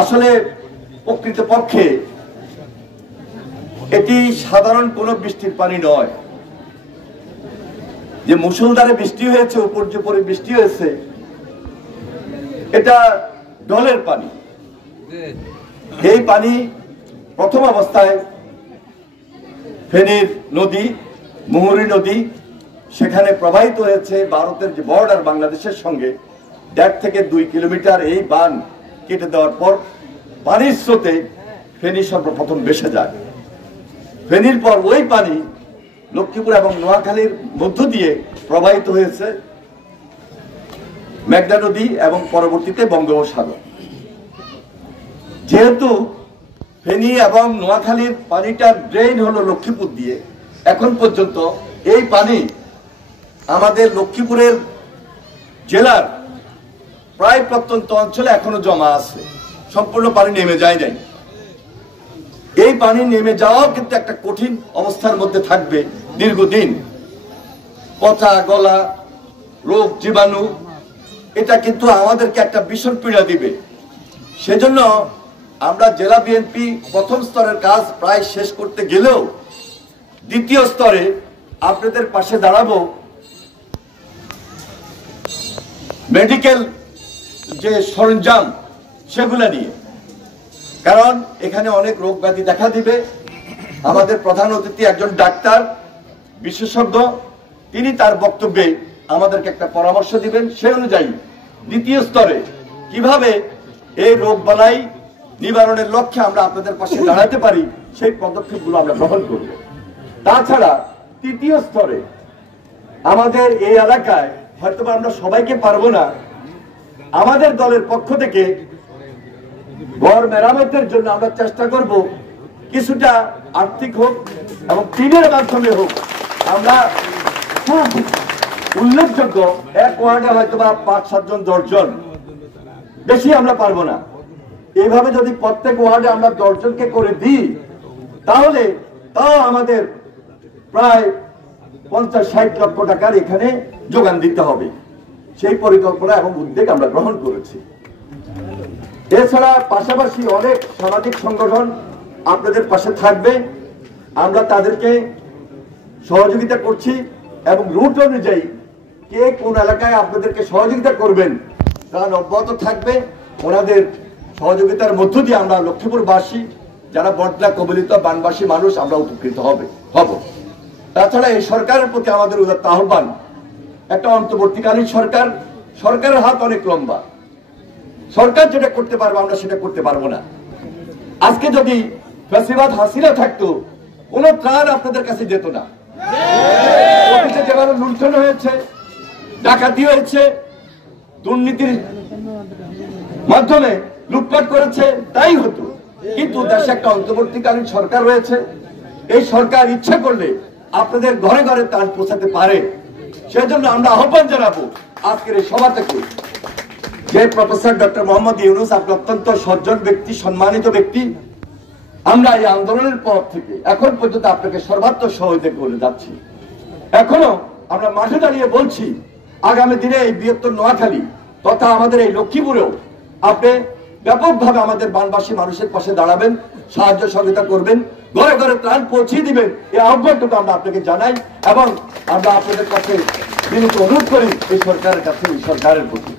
আসলে প্রকৃতপক্ষে এটি সাধারণ কোনো বৃষ্টির পানি নয়। যে মুষলধারে বৃষ্টি হয়েছে, উপর্যুপরি বৃষ্টি হয়েছে, এটা ঢলের পানি। এই পানি প্রথম অবস্থায় ফেনীর নদী, মুহুরী নদী, সেখানে প্রবাহিত হয়েছে ভারতের যে বর্ডার বাংলাদেশের সঙ্গে 1.5 থেকে 2 কিলোমিটার। এই বাঁধ কেটে দেওয়ার পর পানির স্রোতে ফেনী সর্বপ্রথম ভেসে যায়। ফেনীর পর ওই পানি লক্ষ্মীপুর এবং নোয়াখালীর মধ্য দিয়ে প্রবাহিত হয়েছে মেঘনা নদী এবং পরবর্তীতে বঙ্গোপসাগর। যেহেতু ফেনী এবং নোয়াখালীর পানিটা ড্রেন হলো লক্ষ্মীপুর দিয়ে, এখন পর্যন্ত এই পানি আমাদের লক্ষ্মীপুরের জেলার প্রায় প্রত্যন্ত অঞ্চলে এখনো জমা আছে, সম্পূর্ণ পানি নেমে যায় নাই। এই পানি নেমে যাওয়াও কিন্তু একটা কঠিন অবস্থার মধ্যে থাকবে দীর্ঘদিন। পচা গলা, রোগ জীবাণু, এটা কিন্তু আমাদেরকে একটা ভীষণ পীড়া দিবে। সেজন্য আমরা জেলা বিএনপি প্রথম স্তরের কাজ প্রায় শেষ করতে গেলেও দ্বিতীয় স্তরে আপনাদের পাশে দাঁড়াবো মেডিকেল যে সরঞ্জাম সেগুলো নিয়ে। কারণ এখানে অনেক রোগ ব্যাধি দেখা দিবে। আমাদের প্রধান অতিথি একজন ডাক্তার বিশেষজ্ঞ, তিনি তার বক্তব্যে আমাদেরকে একটা পরামর্শ দিবেন। সেই অনুযায়ী দ্বিতীয় স্তরে কিভাবে এই রোগ বালাই নিবারণের লক্ষ্যে আমরা আপনাদের পাশে দাঁড়াতে পারি, সেই পদক্ষেপগুলো আমরা গ্রহণ করব। তাছাড়া তৃতীয় স্তরে আমাদের এই এলাকায় হয়তো আমরা সবাইকে পারবো না, আমাদের দলের পক্ষ থেকে ঘর মেরামতের জন্য আমরা চেষ্টা করব কিছুটা আর্থিক হোক এবং টিনের মাধ্যমে হোক। আমরা খুব উল্লেখযোগ্য এক ওয়ার্ডে হয়তো বা 5-7 জন 10 জন, বেশি আমরা পারবো না। এইভাবে যদি প্রত্যেক ওয়ার্ডে আমরা 10 জনকে করে দিই, তাহলে তাও আমাদের প্রায় 50-60 লক্ষ টাকার এখানে যোগান দিতে হবে। সেই পরিকল্পনা এবং উদ্যোগ আমরা গ্রহণ করেছি। এছাড়া পাশাপাশি অনেক সামাজিক সংগঠন আপনাদের পাশে থাকবে, আমরা তাদেরকে সহযোগিতা করছি এবং রুট অনুযায়ী কে কোন এলাকায় আপনাদেরকে সহযোগিতা করবেন তা অব্যাহত থাকবে। ওনাদের সহযোগিতার মধ্য দিয়ে আমরা লক্ষ্মীপুরবাসী যারা বন্যা কবলিত বানবাসী মানুষ আমরা উপকৃত হব। তাছাড়া এই সরকারের প্রতি আমাদের উদাত্ত আহ্বান, একটা অন্তর্বর্তীকালীন সরকার, সরকারের হাত অনেক লম্বা। সরকার যেটা করতে পারবে আমরা সেটা করতে পারবো না। আজকে যদি ফ্যাসিবাদ হাসিনা থাকতো, কোন ত্রাণ আপনাদের কাছে যেত না। অফিসে যেভাবে লুণ্ঠন হয়েছে, ডাকাতি হয়েছে, দুর্নীতির মাধ্যমে লুটপাট করেছে, তাই হতো। কিন্তু দেশে একটা অন্তর্বর্তীকালীন সরকার রয়েছে। এই সরকার ইচ্ছা করলে আপনাদের ঘরে ঘরে ত্রাণ পৌঁছাতে পারে। সেজন্য আমরা আহ্বান জানাবো আজকের এই সভা থেকে, যে প্রফেসর ডক্টর মোহাম্মদ ইউনূস, আপনি অত্যন্ত সজ্জন ব্যক্তি, সম্মানিত ব্যক্তি। আমরা এই আন্দোলনের পর থেকে এখন পর্যন্ত আপনাকে সর্বাত্মক সহযোগিতা করে যাচ্ছি। এখনো আমরা মাঠে দাঁড়িয়ে বলছি, আগামী দিনে এই বৃহত্তর নোয়াখালী তথা আমাদের এই লক্ষ্মীপুরেও আপনি ব্যাপকভাবে আমাদের বানবাসী মানুষের পাশে দাঁড়াবেন, সাহায্য সহযোগিতা করবেন, ঘরে ঘরে ত্রাণ পৌঁছে দিবেন। এই আহ্বানটুকু আমরা আপনাকে জানাই এবং আমরা আপনাদের কাছে বিনীত অনুরোধ করি এই সরকারের কাছে, এই সরকারের প্রতি।